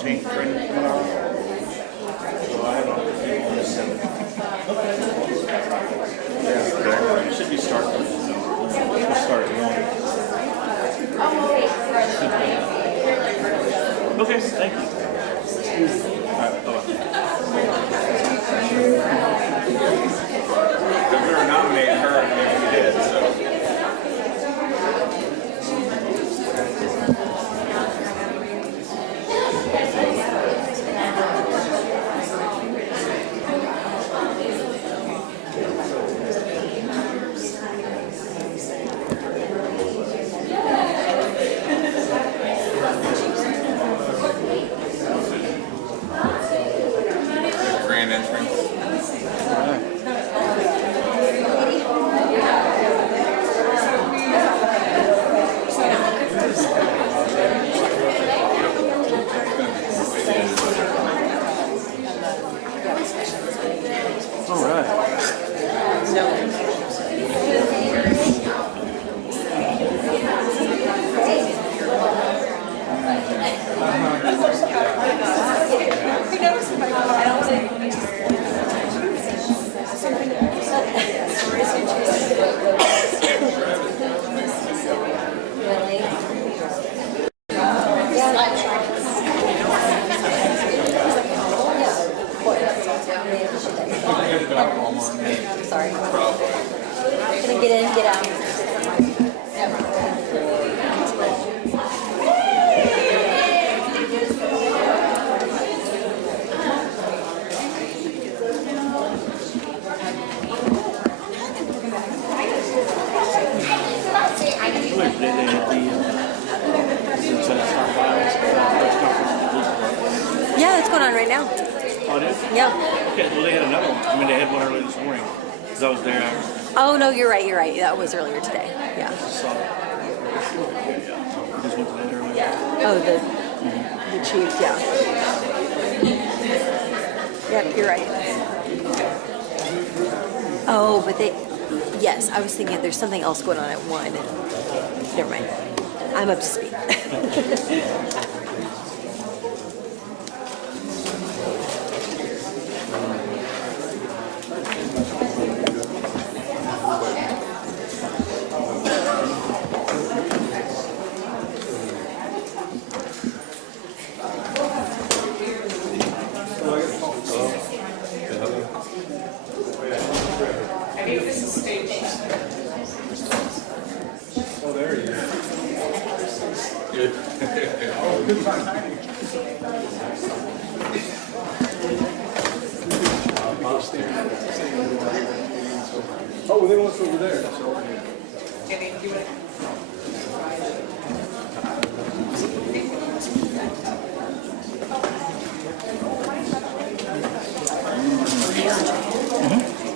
change training coming out. So I have a on the 7th. Yeah, it should be starting. We'll start at 1. Okay, thank you. Alright, bye-bye. They're going to nominate her if she did, so. Grand entrance. All right. Sorry. Gonna get in, get out. Yeah, it's going on right now. Oh, it is? Yeah. Okay, well, they had another one. I mean, they had one earlier this morning. Because I was there after. Oh, no, you're right. That was earlier today. Yeah. I saw it. I just went to that earlier. Oh, the chief, yeah. Yep, you're right. Oh, but yes, I was thinking there's something else going on at 1. Never mind. I'm up to speed. Oh, there he is. Good. Oh, good timing. Oh, they want us over there.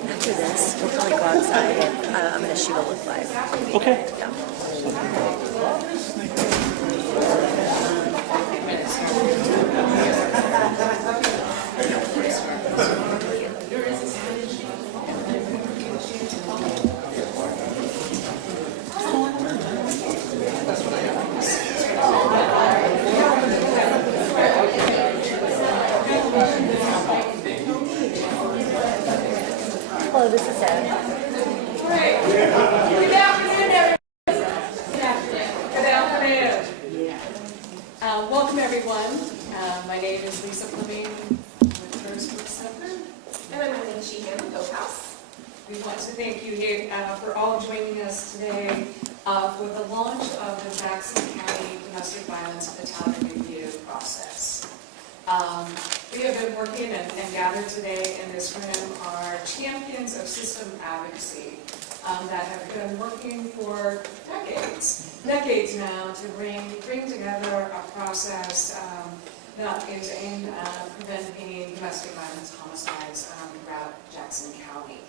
After this, we'll probably go outside. I'm going to shoot a look live. Okay. Yeah. Hello, this is Sarah. Welcome everyone. My name is Lisa Fleming with First Food Center. And I'm Lynn Sheehan with Hope House. We want to thank you here for all joining us today for the launch of the Jackson County Domestic Violence Fatality Review process. We have been working and gathered today in this room are champions of system advocacy that have been working for decades now to bring together a process that is aimed at preventing domestic violence homicides throughout Jackson County.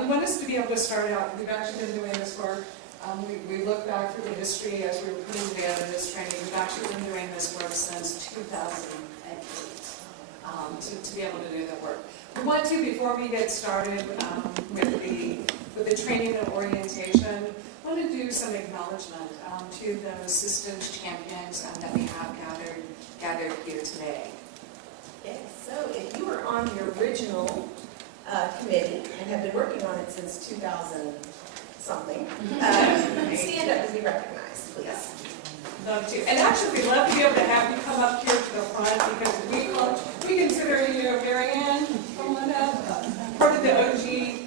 We want us to be able to start out, we've actually been doing this work. We look back through the history as we were putting together this training. We've actually been doing this work since 2008 to be able to do the work. We want to, before we get started with the training and orientation, I want to do some acknowledgement to the assistance champions that we have gathered here today. Okay, so if you were on the original committee and have been working on it since 2000-something, stand up and be recognized, please. Love to. And actually, we'd love to be able to have you come up here to the front because we consider you, Mary Ann, come on up, part of the OG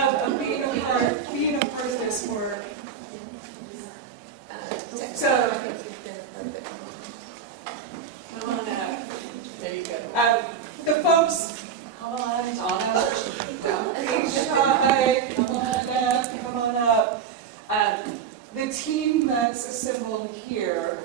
of being a part of this work. So, come on up. There you go. The folks, come on, Donna, don't be shy, come on up. The team that's assembled here,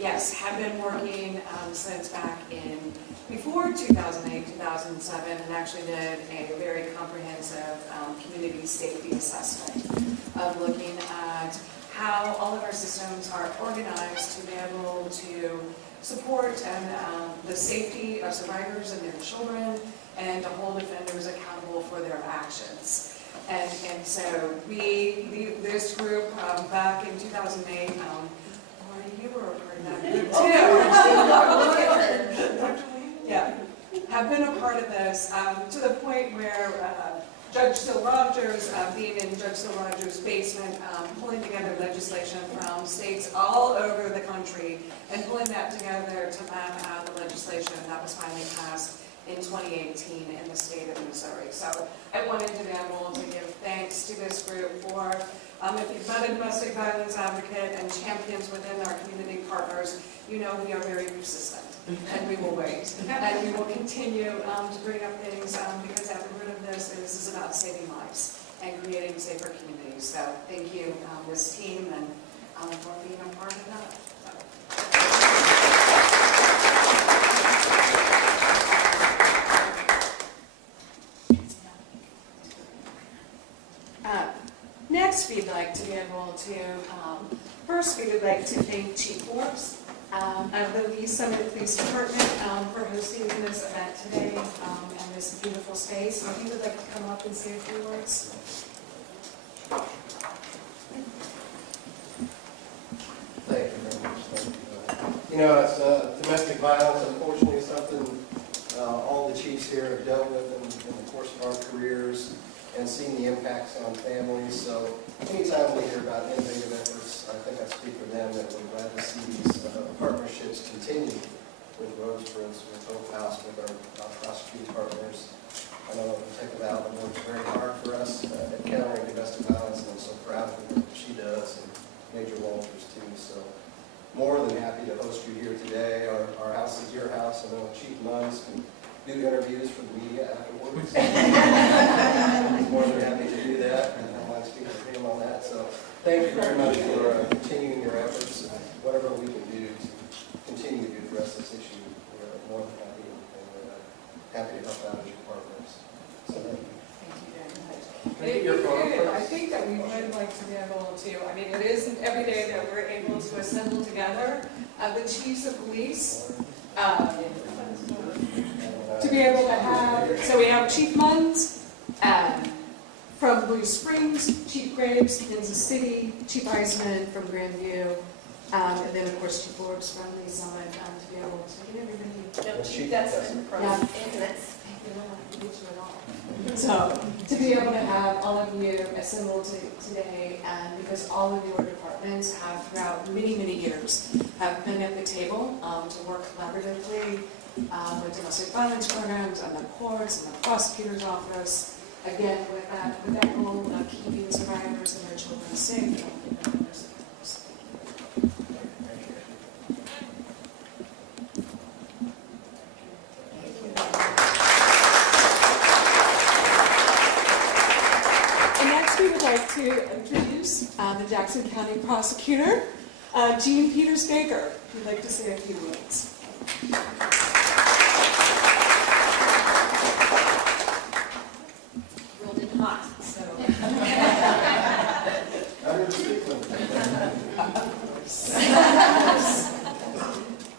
yes, have been working since back in before 2008, 2007, and actually did a very comprehensive community safety assessment of looking at how all of our systems are organized to be able to support and the safety of survivors and their children, and to hold offenders accountable for their actions. And so this group back in 2008, Marty, you were a part of that group too. Yeah, have been a part of this to the point where Judge Still Rogers, being in Judge Still Rogers' basement, pulling together legislation from states all over the country and pulling that together to map out the legislation that was finally passed in 2018 in the state of Missouri. So I wanted to be able to give thanks to this group for, if you've met a domestic violence advocate and champions within our community partners, you know we are very persistent and we will wait. And we will continue to bring up things because at the root of this is about saving lives and creating safer communities. So thank you, this team, and for being a part of that. Next, we'd like to be able to, first we would like to thank Chief Forbes of the Lee Summit Police Department for hosting this event today and this beautiful space. If you would like to come up and say a few words. Thank you very much. Thank you. You know, it's domestic violence, unfortunately, is something all the chiefs here have dealt with in the course of our careers and seen the impacts on families. So anytime we hear about innovative efforts, I think I speak for them that we're glad to see these partnerships continue with Rose Prince, with Hope House, with our prosecuting partners. I know Detective Alvin works very hard for us at countering domestic violence, and I'm so proud of what she does, and Major Walters too. So more than happy to host you here today. Our house is your house. I know Chief Munns can do interviews for the media afterwards. I'm more than happy to do that, and I want to speak with him on that. So thank you very much for continuing your efforts, and whatever we can do to continue to address this issue. We're more than happy, and happy to help out as your partners. So thank you. Thank you very much. I think that we would like to be able to, I mean, it isn't every day that we're able to assemble together the chiefs of police to be able to have, so we have Chief Munns from Blue Springs, Chief Graves, Kansas City, Chief Eisman from Grandview, and then of course Chief Forbes from Lee Summit to be able to get everybody. No, Chief Dustin from Ambulance. So, to be able to have all of you assembled today, and because all of your departments have throughout many, many years have been at the table to work collaboratively with domestic violence programs and the courts and the prosecutor's office, again, with that goal of keeping survivors and their children safe and holding their owners accountable. We would like to introduce the Jackson County Prosecutor, Jean Peters Baker, who'd like to say a few words. Rolled in hot, so. Under the speak limit.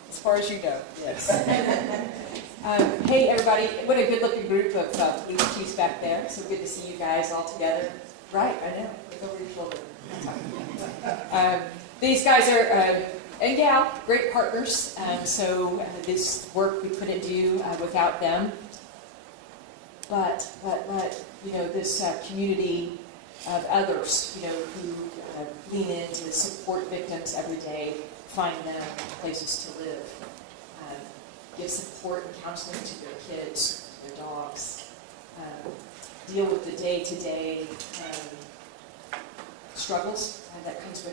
As far as you go, yes. Hey, everybody. What a good-looking group of police chiefs back there. So good to see you guys all together. Right, I know, it's over your shoulder. These guys are, and gal, great partners, so this work we couldn't do without them. But you know, this community of others, you know, who lean in to support victims every day, find them places to live, give support and counseling to their kids, their dogs, deal with the day-to-day struggles that comes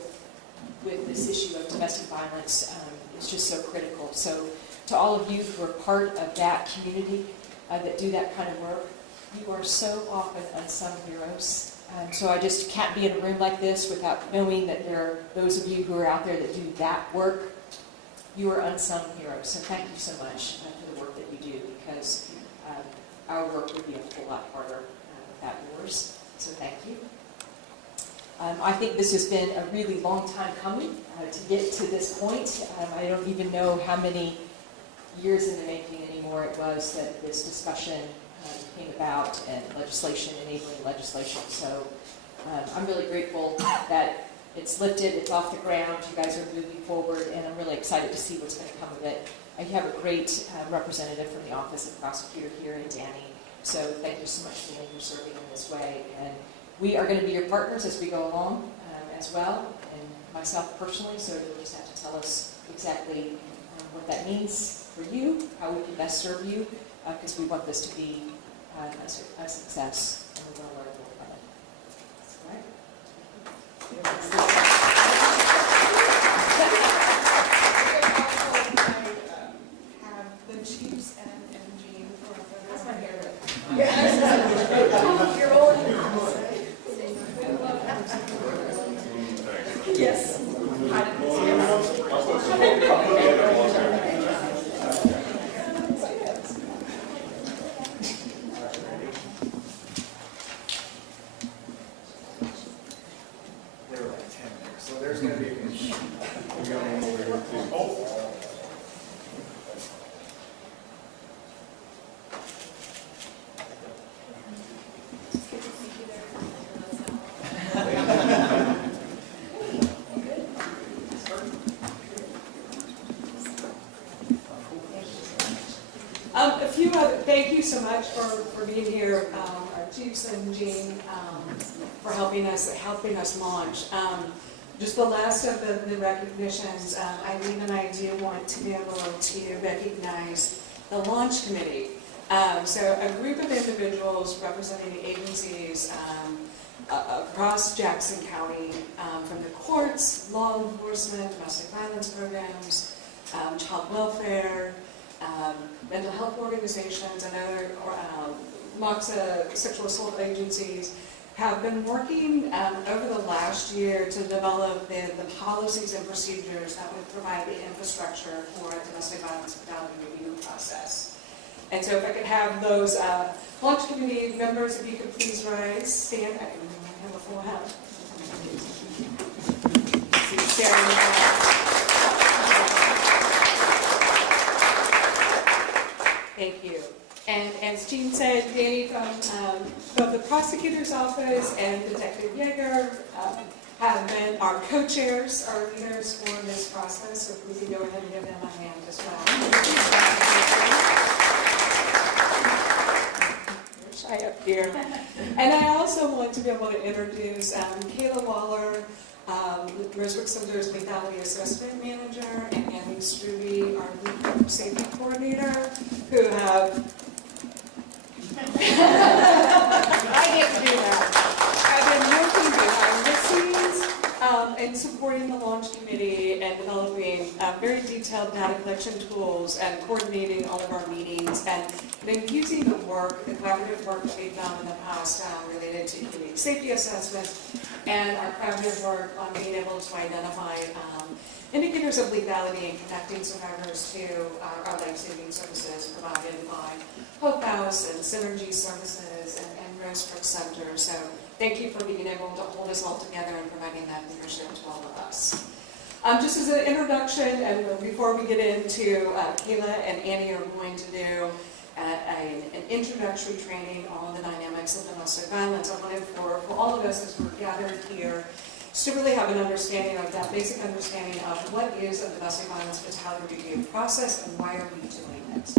with this issue of domestic violence is just so critical. So to all of you who are part of that community that do that kind of work, you are so often unsung heroes. So I just can't be in a room like this without knowing that there are those of you who are out there that do that work. You are unsung heroes. So thank you so much for the work that you do, because our work would be a whole lot harder without yours. So thank you. I think this has been a really long time coming to get to this point. I don't even know how many years in the making anymore it was that this discussion came about, and legislation, enabling legislation. So I'm really grateful that it's lifted, it's off the ground, you guys are moving forward, and I'm really excited to see what's going to come of it. You have a great representative from the Office of Prosecutor here in Danny, so thank you so much for serving in this way. And we are going to be your partners as we go along as well, and myself personally, so you'll just have to tell us exactly what that means for you, how we can best serve you, because we want this to be a success, and we're going to learn more from it. All right? Have the chiefs and Jean for a photo. That's my favorite. You're rolling in the house. Yes. There were like 10 there, so there's going to be a pinch. We got one over here too. Oh. Thank you so much for being here, our chiefs and Jean, for helping us launch. Just the last of the recognitions, Eileen and I do want to be able to recognize the launch committee. So a group of individuals representing the agencies across Jackson County, from the courts, law enforcement, domestic violence programs, child welfare, mental health organizations, and other MOXA sexual assault agencies have been working over the last year to develop the policies and procedures that would provide the infrastructure for a domestic violence fatality review process. And so if I could have those launch committee members, if you could please rise, stand. I have a full house. Thank you. And as Jean said, Danny from the prosecutor's office and Detective Yeager have been our co-chairs, our leaders for this process. So if we can go ahead and give them a hand as well. Shy up here. And I also want to be able to introduce Kayla Waller, Rosebrook Center's lethality assessment manager, and Andy Struby, our safety coordinator, who have I get to do that. I've been working behind the scenes and supporting the launch committee and developing very detailed data collection tools and coordinating all of our meetings, and been using the collaborative work that we've done in the past related to community safety assessments and our collaborative work on being able to identify indicators of lethality and connecting survivors to our life-saving services provided by Hope House and Synergy Services and Rosebrook Center. So thank you for being able to hold us all together and providing that leadership to all of us. Just as an introduction, and before we get into Kayla and Annie are going to do an introductory training on the dynamics of domestic violence. I wanted for all of us as we're gathered here to really have an understanding of that, basic understanding of what is a domestic violence fatality review process and why are we doing it.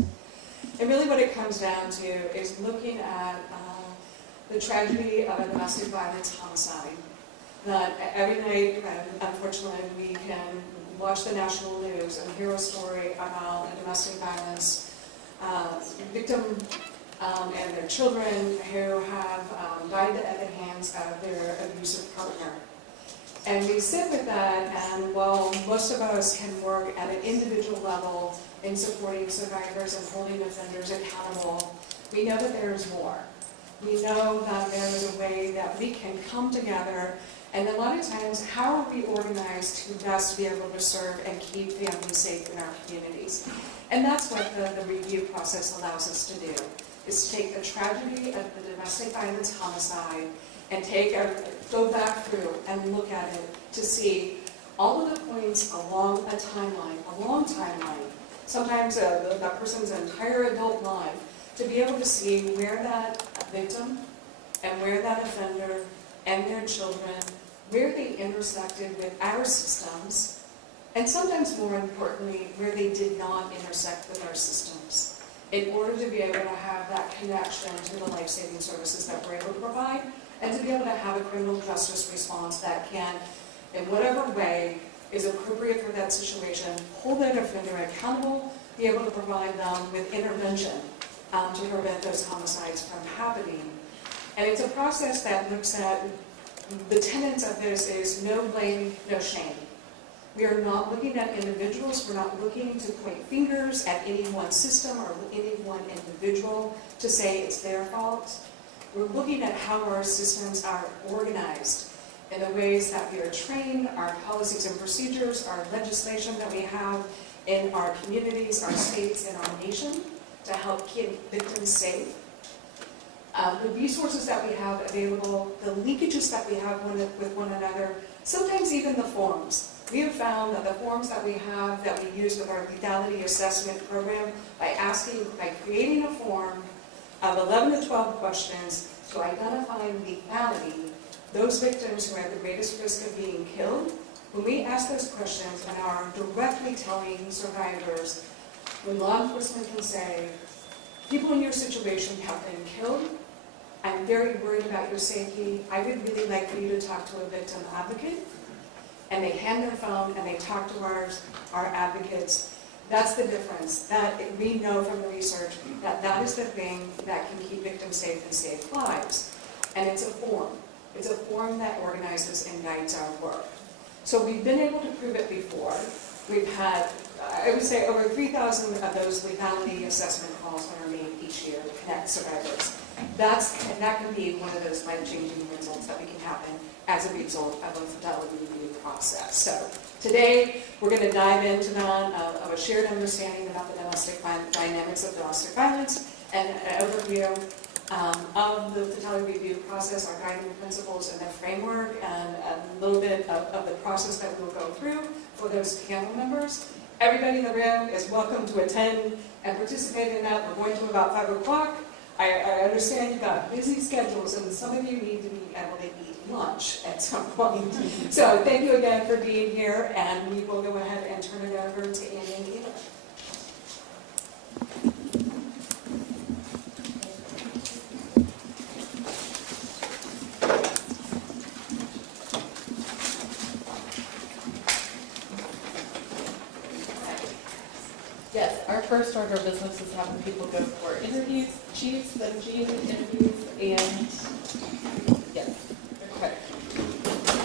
And really what it comes down to is looking at the tragedy of a domestic violence homicide. That every night, unfortunately, we can watch the national news and hear a story about a domestic violence victim and their children who have died at the hands of their abusive partner. And we sit with that, and while most of us can work at an individual level in supporting survivors and holding offenders accountable, we know that there is more. We know that there is a way that we can come together, and a lot of times, how are we organized to best be able to serve and keep families safe in our communities? And that's what the review process allows us to do, is to take the tragedy of the domestic violence homicide and go back through and look at it to see all of the points along a long timeline, sometimes that person's entire adult life, to be able to see where that victim and where that offender and their children, where they intersected with our systems, and sometimes more importantly, where they did not intersect with our systems, in order to be able to have that connection to the life-saving services that we're able to provide, and to be able to have a criminal justice response that can, in whatever way is appropriate for that situation, hold that offender accountable, be able to provide them with intervention to prevent those homicides from happening. And it's a process that looks at, the tenets of this is no blame, no shame. We are not looking at individuals, we're not looking to point fingers at any one system or any one individual to say it's their fault. We're looking at how our systems are organized in the ways that we are trained, our policies and procedures, our legislation that we have in our communities, our states, and our nation to help keep victims safe. The resources that we have available, the leakages that we have with one another, sometimes even the forms. We have found that the forms that we have, that we use with our lethality assessment program, by creating a form of 11 to 12 questions to identify lethality, those victims who are at the greatest risk of being killed, when we ask those questions and are directly telling survivors, when law enforcement can say, people in your situation have been killed, I'm very worried about your safety, I would really like for you to talk to a victim advocate, and they hand their phone and they talk to our advocates. That's the difference. That we know from the research that is the thing that can keep victims safe and save lives. And it's a form. It's a form that organizes and guides our work. So we've been able to prove it before. We've had, I would say, over 3,000 of those lethality assessment calls that are made each year to connect survivors. And that can be one of those life-changing results that we can happen as a result of a fidelity review process. So today, we're going to dive into that of a shared understanding about the domestic dynamics of domestic violence, and an overview of the fidelity review process, our guiding principles and the framework, and a little bit of the process that we'll go through for those panel members. Everybody in the room is welcome to attend and participate in that. We're going to about 5 o'clock. I understand you've got busy schedules, and some of you need to be able to eat lunch at some point. So thank you again for being here, and we will go ahead and turn it over to Annie and Eva. Yes, our first order of business is having people go for interviews, chiefs and chief interviews, and yes, okay.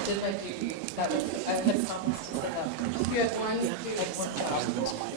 Did my duty. That was, I had promised to set up. You had one, I had one job.